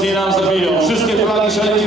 widocznie nam zabiją. Wszystkie flagi szalenie